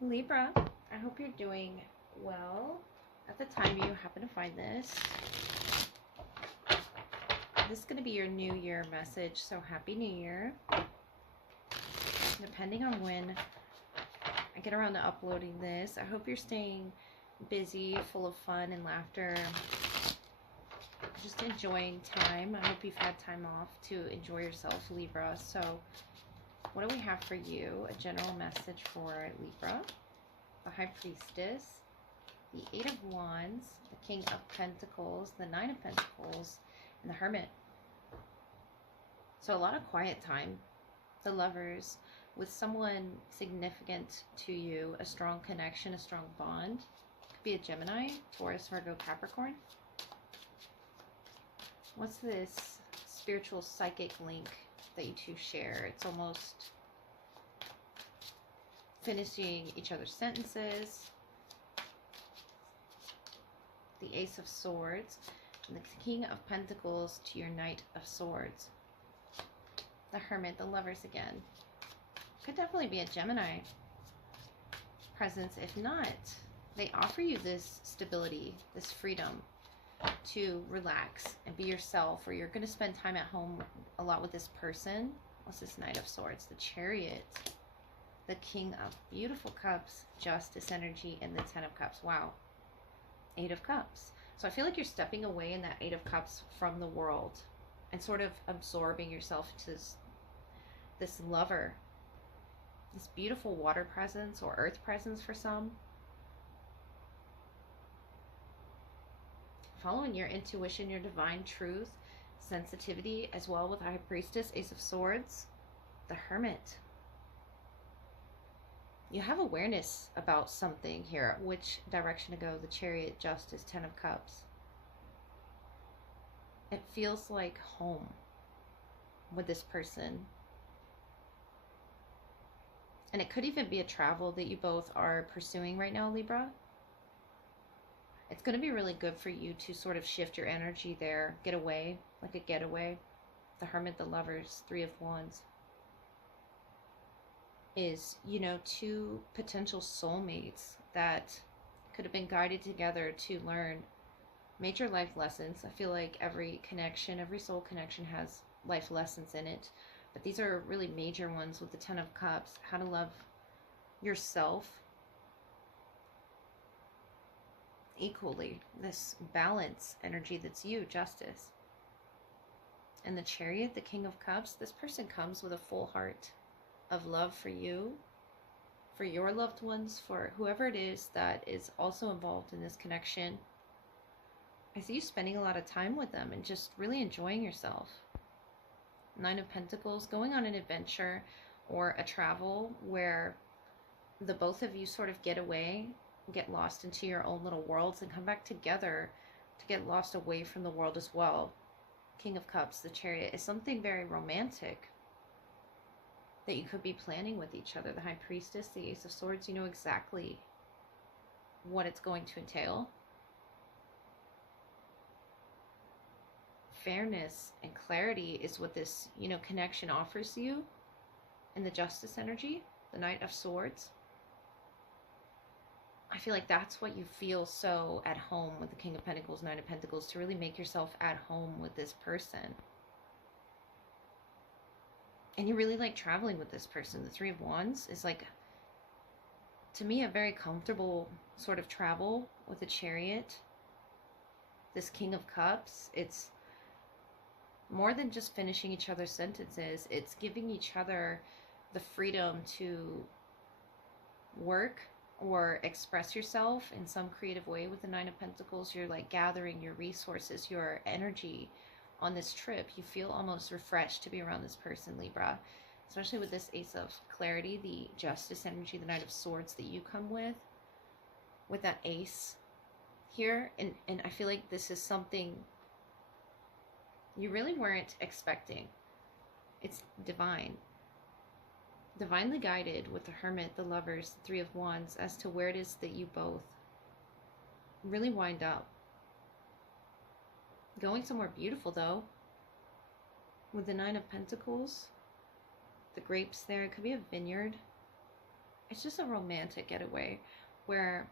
Libra, I hope you're doing well. At the time you happen to find this, this is going to be your New Year message. So Happy New Year. Depending on when I get around to uploading this, I hope you're staying busy, full of fun and laughter. Just enjoying time. I hope you've had time off to enjoy yourself, Libra. So what do we have for you? A general message for Libra. The High Priestess, the Eight of Wands, the King of Pentacles, the Nine of Pentacles, and the Hermit. So a lot of quiet time. The Lovers, with someone significant to you, a strong connection, a strong bond. Could be a Gemini, Taurus, Virgo, Capricorn. What's this spiritual psychic link that you two share? It's almost finishing each other's sentences. The Ace of Swords and the King of Pentacles to your Knight of Swords. The Hermit, the Lovers again. Could definitely be a Gemini presence. If not, they offer you this stability, this freedom to relax and be yourself, or you're going to spend time at home a lot with this person. What's this Knight of Swords? The Chariot, the King of Beautiful Cups, Justice energy, and the Ten of Cups. Wow. Eight of Cups. So I feel like you're stepping away in that Eight of Cups from the world and sort of absorbing yourself into this lover, this beautiful water presence or earth presence for some. Following your intuition, your divine truth, sensitivity, as well with High Priestess, Ace of Swords, the Hermit. You have awareness about something here. Which direction to go? The Chariot, Justice, Ten of Cups. It feels like home with this person. And it could even be a travel that you both are pursuing right now, Libra. It's going to be really good for you to sort of shift your energy there. Get away, like a getaway. The Hermit, the Lovers, Three of Wands. Is, you know, two potential soulmates that could have been guided together to learn major life lessons. I feel like every connection, every soul connection has life lessons in it. But these are really major ones with the Ten of Cups. How to love yourself equally. This balance energy that's you, Justice. And the Chariot, the King of Cups. This person comes with a full heart of love for you, for your loved ones, for whoever it is that is also involved in this connection. I see you spending a lot of time with them and just really enjoying yourself. Nine of Pentacles, going on an adventure or a travel where the both of you sort of get away, get lost into your own little worlds and come back together to get lost away from the world as well. King of Cups, the Chariot, is something very romantic that you could be planning with each other. The High Priestess, the Ace of Swords, you know exactly what it's going to entail. Fairness and clarity is what this, you know, connection offers you. And the Justice energy, the Knight of Swords. I feel like that's what you feel so at home with the King of Pentacles, Nine of Pentacles, to really make yourself at home with this person. And you really like traveling with this person. The Three of Wands is like, to me, a very comfortable sort of travel with a Chariot. This King of Cups, it's more than just finishing each other's sentences. It's giving each other the freedom to work or express yourself in some creative way. With the Nine of Pentacles, you're like gathering your resources, your energy on this trip. You feel almost refreshed to be around this person, Libra. Especially with this Ace of Clarity, the Justice energy, the Knight of Swords that you come with that Ace here. And I feel like this is something you really weren't expecting. It's divine. Divinely guided with the Hermit, the Lovers, the Three of Wands, as to where it is that you both really wind up. Going somewhere beautiful, though. With the Nine of Pentacles, the grapes there, it could be a vineyard. it's just a romantic getaway where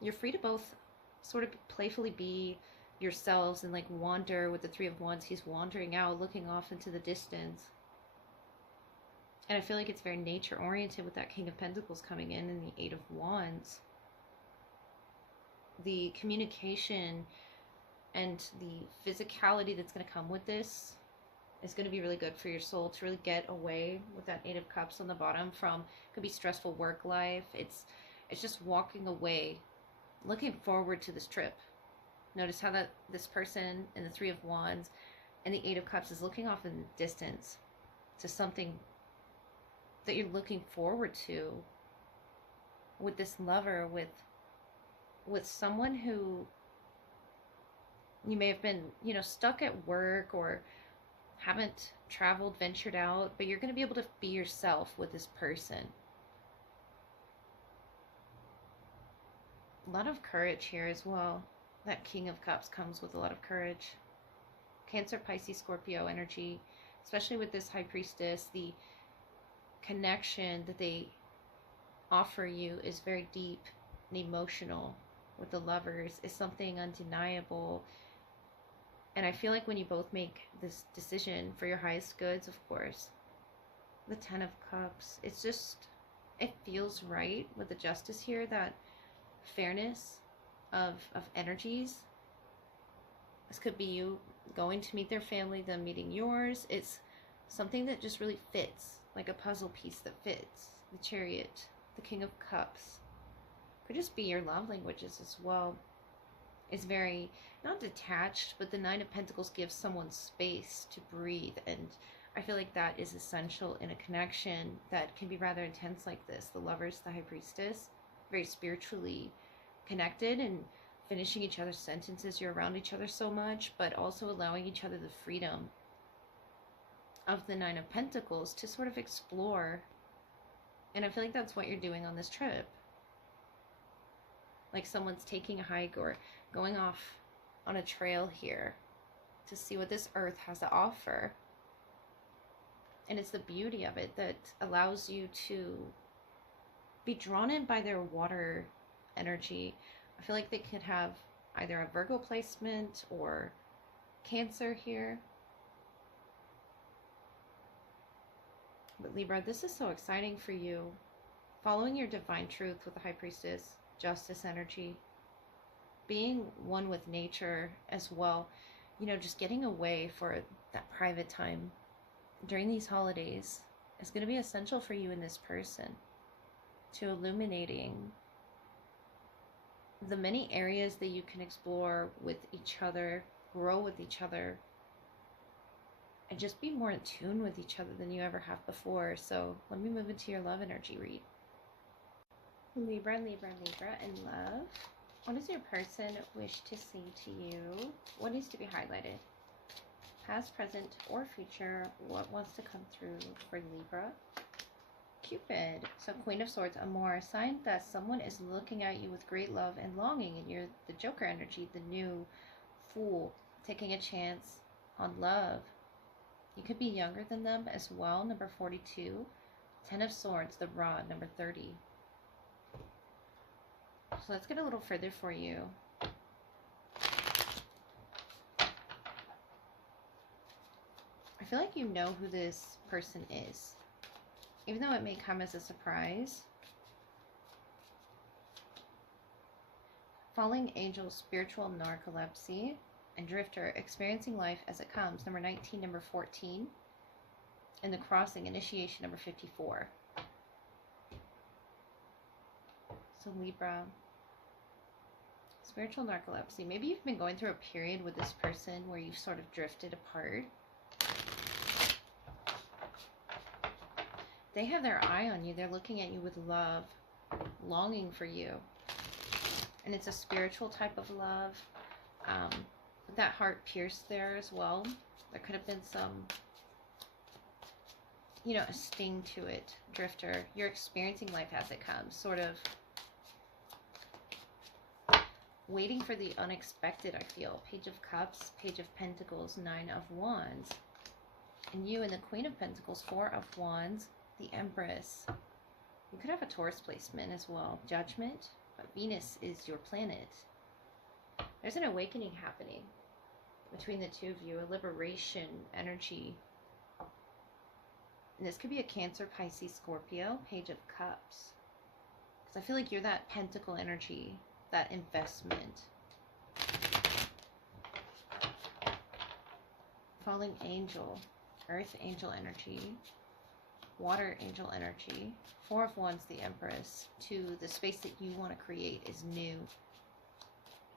you're free to both sort of playfully be yourselves and like wander. With the Three of Wands, he's wandering out, looking off into the distance. And I feel like it's very nature oriented with that King of Pentacles coming in and the Eight of Wands. The communication and the physicality that's going to come with this is going to be really good for your soul to really get away with that Eight of Cups on the bottom from, could be stressful work life. It's just walking away, looking forward to this trip. Notice how that this person in the Three of Wands and the Eight of Cups is looking off in the distance to something that you're looking forward to with this lover, with someone who you may have been, you know, stuck at work or haven't traveled, ventured out, but you're going to be able to be yourself with this person. A lot of courage here as well. That King of Cups comes with a lot of courage. Cancer, Pisces, Scorpio energy, especially with this High Priestess, the connection that they offer you is very deep and emotional. With the Lovers is something undeniable. And I feel like when you both make this decision for your highest goods, of course, the Ten of Cups, it's just, it feels right with the Justice here, that fairness of energies. This could be you going to meet their family, them meeting yours. It's something that just really fits, like a puzzle piece that fits. The Chariot, the King of Cups. Could just be your love languages as well. It's very, not detached, but the Nine of Pentacles gives someone space to breathe. And I feel like that is essential in a connection that can be rather intense like this. The Lovers, the High Priestess, very spiritually connected and finishing each other's sentences. You're around each other so much, but also allowing each other the freedom of the Nine of Pentacles to sort of explore. And I feel like that's what you're doing on this trip. Like someone's taking a hike or going off on a trail here to see what this earth has to offer. And it's the beauty of it that allows you to be drawn in by their water energy. I feel like they could have either a Virgo placement or Cancer here. But Libra, this is so exciting for you. Following your divine truth with the High Priestess, Justice energy, being one with nature as well, you know, just getting away for that private time during these holidays is going to be essential for you and this person, to illuminating the many areas that you can explore with each other, grow with each other, and just be more in tune with each other than you ever have before. So let me move into your love energy read. Libra, Libra, Libra, in love. What does your person wish to say to you? What needs to be highlighted? Past, present, or future. What wants to come through for Libra? Cupid. So Queen of Swords, Amor. A sign that someone is looking at you with great love and longing. And you're the Joker energy, the new Fool, taking a chance on love. You could be younger than them as well, number 42. Ten of Swords, the Rod, number 30. So let's get a little further for you. I feel like you know who this person is, even though it may come as a surprise. Falling Angel, Spiritual Narcolepsy, and Drifter, Experiencing Life as It Comes, number 19, number 14. And the Crossing, Initiation, number 54. So Libra, spiritual narcolepsy. Maybe you've been going through a period with this person where you've sort of drifted apart. They have their eye on you. They're looking at you with love, longing for you. And it's a spiritual type of love. That heart pierced there as well. There could have been some, you know, a sting to it. Drifter, you're experiencing life as it comes, sort of waiting for the unexpected, I feel. Page of Cups, Page of Pentacles, Nine of Wands. And you and the Queen of Pentacles, Four of Wands, the Empress. You could have a Taurus placement as well. Judgment, but Venus is your planet. There's an awakening happening between the two of you, a liberation energy. And this could be a Cancer, Pisces, Scorpio, Page of Cups. Because I feel like you're that pentacle energy, that investment. Falling angel, earth angel energy, water angel energy. Four of Wands, the Empress. Two, the space that you want to create is new.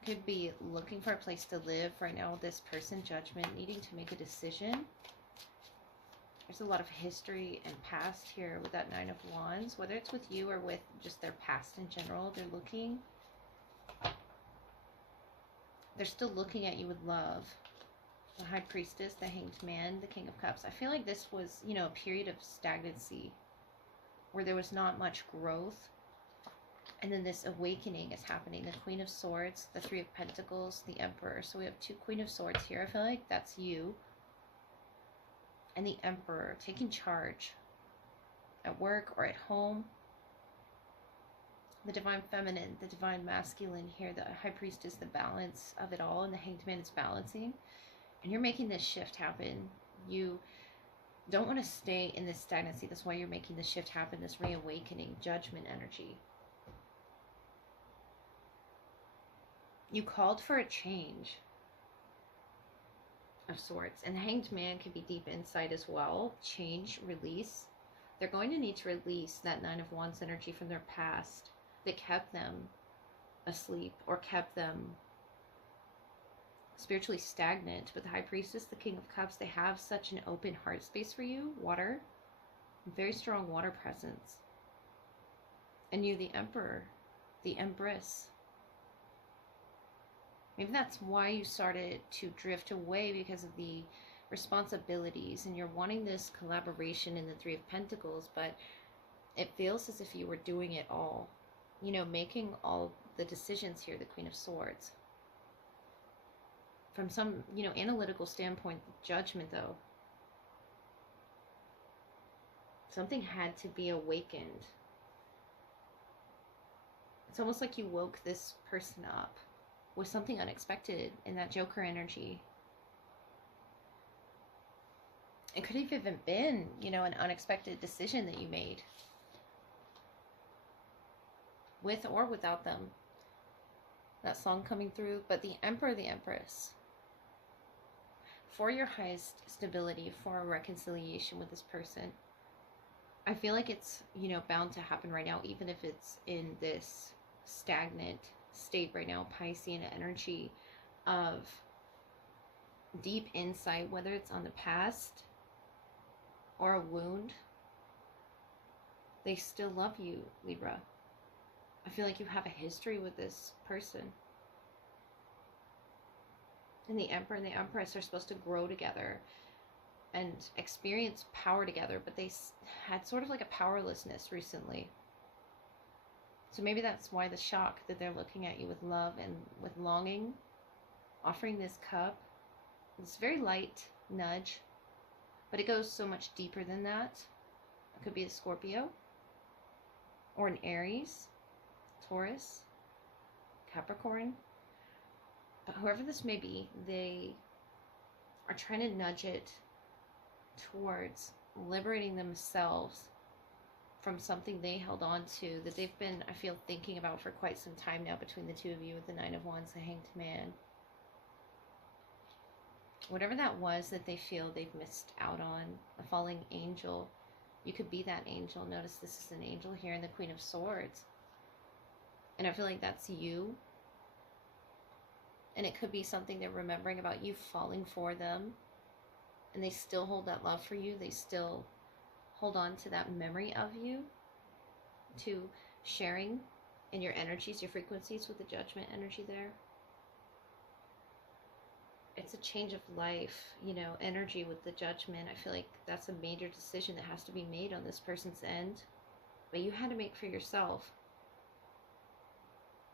Could be looking for a place to live right now with this person, Judgment, needing to make a decision. There's a lot of history and past here with that Nine of Wands, whether it's with you or with just their past in general. They're still looking at you with love. The High Priestess, the Hanged Man, the King of Cups. I feel like this was, you know, a period of stagnancy where there was not much growth. And then this awakening is happening. The Queen of Swords, the Three of Pentacles, the Emperor. So we have two Queen of Swords here. I feel like that's you. And the Emperor taking charge at work or at home. The Divine Feminine, the Divine Masculine here. The High Priestess, the balance of it all. And the Hanged Man is balancing. And you're making this shift happen. You don't want to stay in this stagnancy. That's why you're making this shift happen, this reawakening, Judgment energy. You called for a change of sorts. And the Hanged Man could be deep insight as well. Change, release. They're going to need to release that Nine of Wands energy from their past that kept them asleep or kept them spiritually stagnant. But the High Priestess, the King of Cups, they have such an open heart space for you. Water. Very strong water presence. And you, the Emperor, the Empress. Maybe that's why you started to drift away, because of the responsibilities, and you're wanting this collaboration in the Three of Pentacles, but it feels as if you were doing it all. You know, making all the decisions here, the Queen of Swords. From some, you know, analytical standpoint, Judgment though. Something had to be awakened. It's almost like you woke this person up with something unexpected in that Joker energy. It could have even been, you know, an unexpected decision that you made. With or without them. That song coming through. But the Emperor, the Empress. For your highest stability, for a reconciliation with this person. I feel like it's, you know, bound to happen right now, even if it's in this stagnant state right now, Piscean energy of deep insight, whether it's on the past or a wound. They still love you, Libra. I feel like you have a history with this person. And the Emperor and the Empress are supposed to grow together and experience power together, but they had sort of like a powerlessness recently. So maybe that's why the shock, that they're looking at you with love and with longing, offering this cup. It's very light nudge, but it goes so much deeper than that. It could be a Scorpio or an Aries, Taurus, Capricorn. But whoever this may be, they are trying to nudge it towards liberating themselves from something they held on to, that they've been, I feel, thinking about for quite some time now, between the two of you with the Nine of Wands, the Hanged Man. Whatever that was that they feel they've missed out on, a falling angel. You could be that angel. Notice this is an angel here, and the Queen of Swords. And I feel like that's you. And it could be something they're remembering about you, falling for them. And they still hold that love for you. They still hold on to that memory of you, to sharing in your energies, your frequencies with the Judgment energy there. It's a change of life, you know, energy with the Judgment. I feel like that's a major decision that has to be made on this person's end, but you had to make for yourself.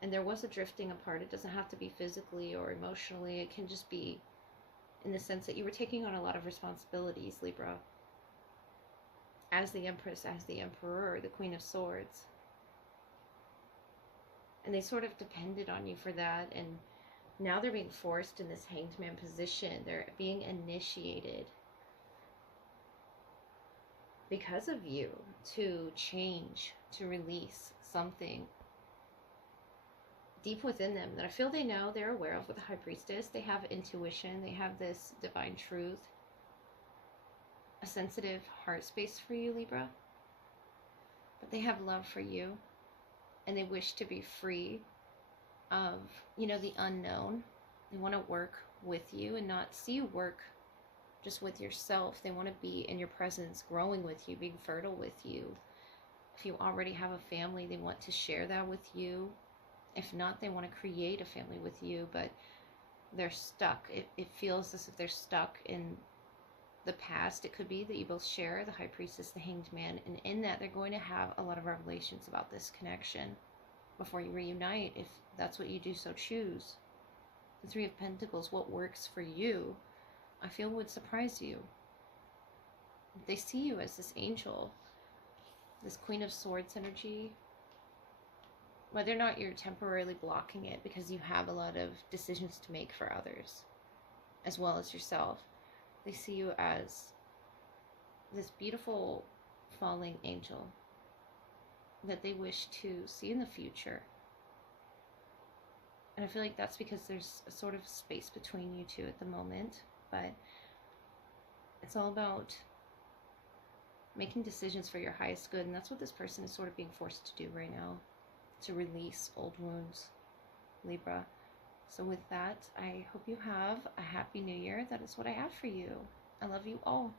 And there was a drifting apart. It doesn't have to be physically or emotionally. It can just be in the sense that you were taking on a lot of responsibilities, Libra. as the Empress, as the Emperor, the Queen of Swords. And they sort of depended on you for that, and now they're being forced in this Hanged Man position. They're being initiated because of you to change, to release something deep within them that I feel they know, they're aware of with the High Priestess. They have intuition, they have this divine truth, a sensitive heart space for you, Libra. But they have love for you, and they wish to be free of, the unknown. They want to work with you and not see you work just with yourself. They want to be in your presence, growing with you, being fertile with you. If you already have a family, they want to share that with you. If not, they want to create a family with you, but they're stuck. It feels as if they're stuck in the past. It could be that you both share the High Priestess, the Hanged Man, and in that they're going to have a lot of revelations about this connection before you reunite, if that's what you do so choose. The Three of Pentacles, what works for you, I feel would surprise you. They see you as this angel, this Queen of Swords energy. Whether or not you're temporarily blocking it because you have a lot of decisions to make for others, as well as yourself. They see you as this beautiful falling angel that they wish to see in the future. And I feel like that's because there's a sort of space between you two at the moment, but it's all about making decisions for your highest good, and that's what this person is sort of being forced to do right now, to release old wounds, Libra. So with that, I hope you have a happy new year. That is what I have for you. I love you all.